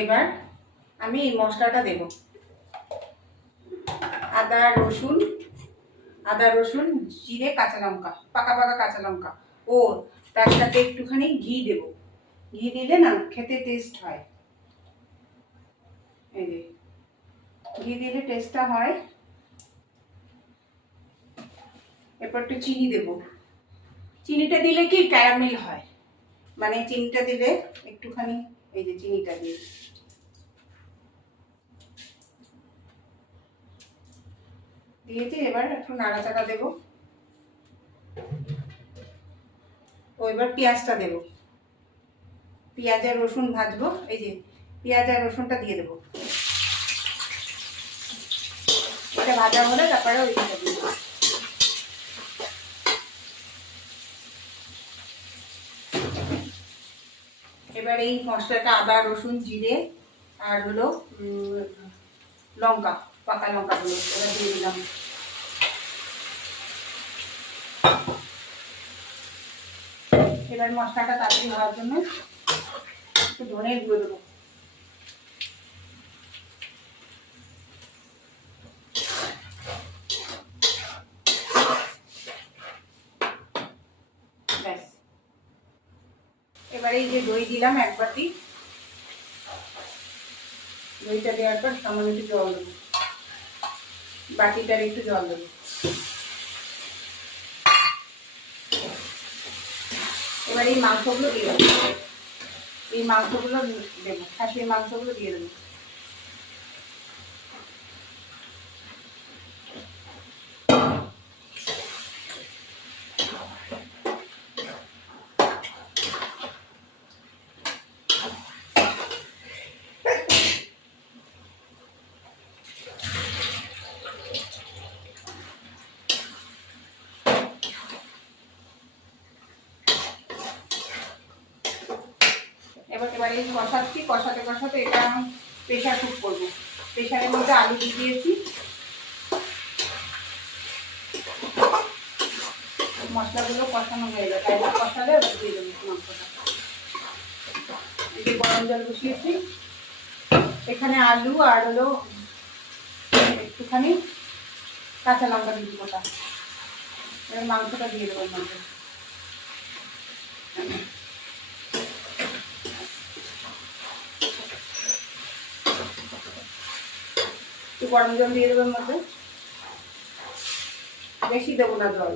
এবার আমি এই মশলাটা দেব। আদা রসুন জিরে কাঁচা লঙ্কা, পাকা পাকা কাঁচা লঙ্কা, ও তার সাথে একটুখানি ঘি দেব। ঘি দিলে না খেতে টেস্ট হয়। এই যে ঘি দিলে টেস্টটা হয়। এরপর একটু চিনি দেব। চিনিটা দিলে কি ক্যারামেল হয়, মানে চিনিটা দিলে একটুখানি, এই যে চিনিটা দিয়ে দিয়েছি। এবার একটু নাড়াচাড়া দেবো। ও এবার পেঁয়াজটা দেবো। পেঁয়াজ আর রসুন ভাজবো। এই যে পেঁয়াজ আর রসুনটা দিয়ে দেবো। এটা ভাজা হলে তারপরে ওইটা দিয়ে দেবো। এবার এই মশলাটা আদা রসুন জিরে আর হলো লঙ্কা, পাকা লঙ্কাগুলো এবার দিয়ে দিলাম। এবার মশলাটা তাড়াতাড়ি হওয়ার জন্য একটু ধনে গুঁড়ো দেবো। ব্যাস, এবার এই যে দই দিলাম এক বাটি। দইটা দেওয়ার পর সামান্য একটু জল দেবো, বাটিটার একটু জল দেবো। এবার এই মাংসগুলো দিয়ে দেবো। এই মাংসগুলো দেবো, খাসির মাংসগুলো দিয়ে দেবো। এবার এই কষাচ্ছি, কষাতে এটা প্রেশার কুক করবো। প্রেশারের মধ্যে আলু দিয়ে দিয়েছি। মশলাগুলো কষানো হয়ে গেছে, এবার কষালে ওটা দিয়ে দেবো মাংসটা। এই যে গরম জল বসিয়েছি, এখানে আলু আর হলো একটুখানি কাঁচা লঙ্কা দিয়ে দিবো। এবার মাংসটা দিয়ে দেবো মধ্যে। একটু গরম জল দিয়ে দেবো মধ্যে, বেশি দেবো না জল।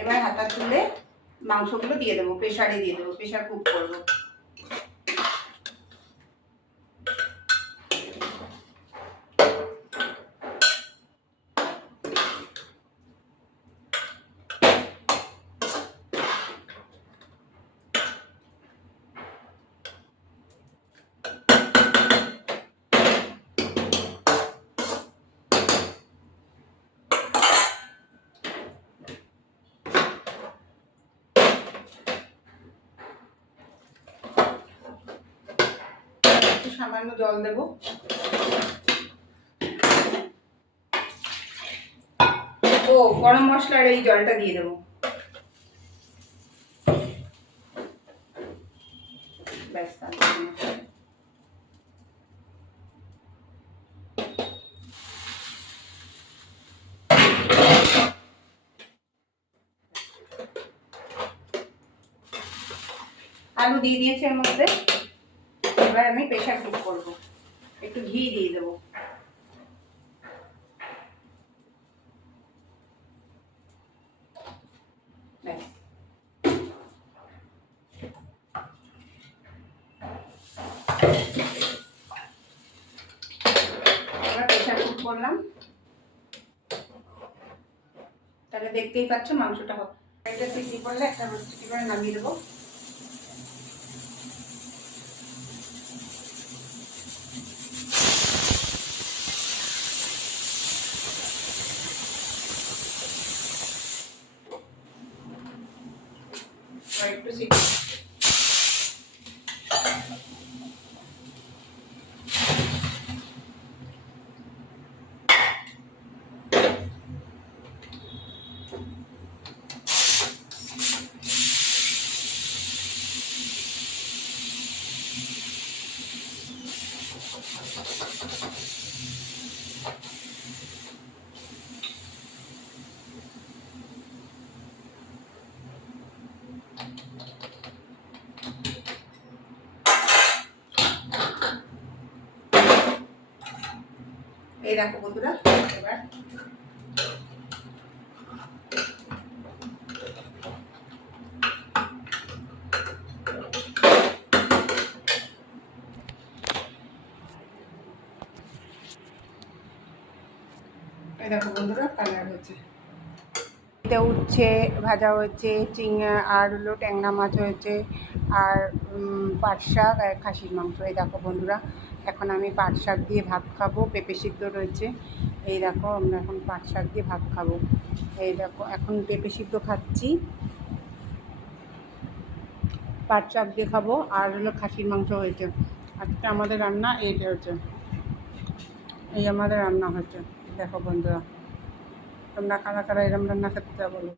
এবার হাতা তুলে মাংসগুলো দিয়ে দেবো, প্রেশারে দিয়ে দেবো, প্রেশার কুক করবো। সামান্য জল দেব। ও গরম মশলার এই জলটা দিয়ে দেবো। ব্যাস, আলু দিয়ে দিয়েছি এর মধ্যে। এবার আমি প্রেশার কুক করবো। একটু ঘি দিয়ে দেবো। এবার প্রেশার কুক করলাম, তাহলে দেখতেই পাচ্ছ মাংসটা হবে। এটা সিটি করলে একটা সিটি করে নামিয়ে দেবো। একটু সিটি এই দেখো বন্ধুরা, এবার এই দেখো বন্ধুরা কালার হচ্ছে, এটা উচ্ছে ভাজা হয়েছে, আর হলো ট্যাংরা মাছ হয়েছে, আর পাট শাক আর খাসির মাংস। এই দেখো বন্ধুরা, এখন আমি পাট শাক দিয়ে ভাত খাবো, পেঁপে সিদ্ধ রয়েছে। এই দেখো আমরা এখন পাট শাক দিয়ে ভাত খাবো। এই দেখো এখন পেঁপে সিদ্ধ খাচ্ছি, পাট শাক দিয়ে খাবো, আর হলো খাসির মাংস হয়েছে। আজকে আমাদের রান্না এইটা হচ্ছে, এই আমাদের রান্না হচ্ছে। দেখো বন্ধুরা, তোমরা কারা কারা এরম রান্না খেতে বলো।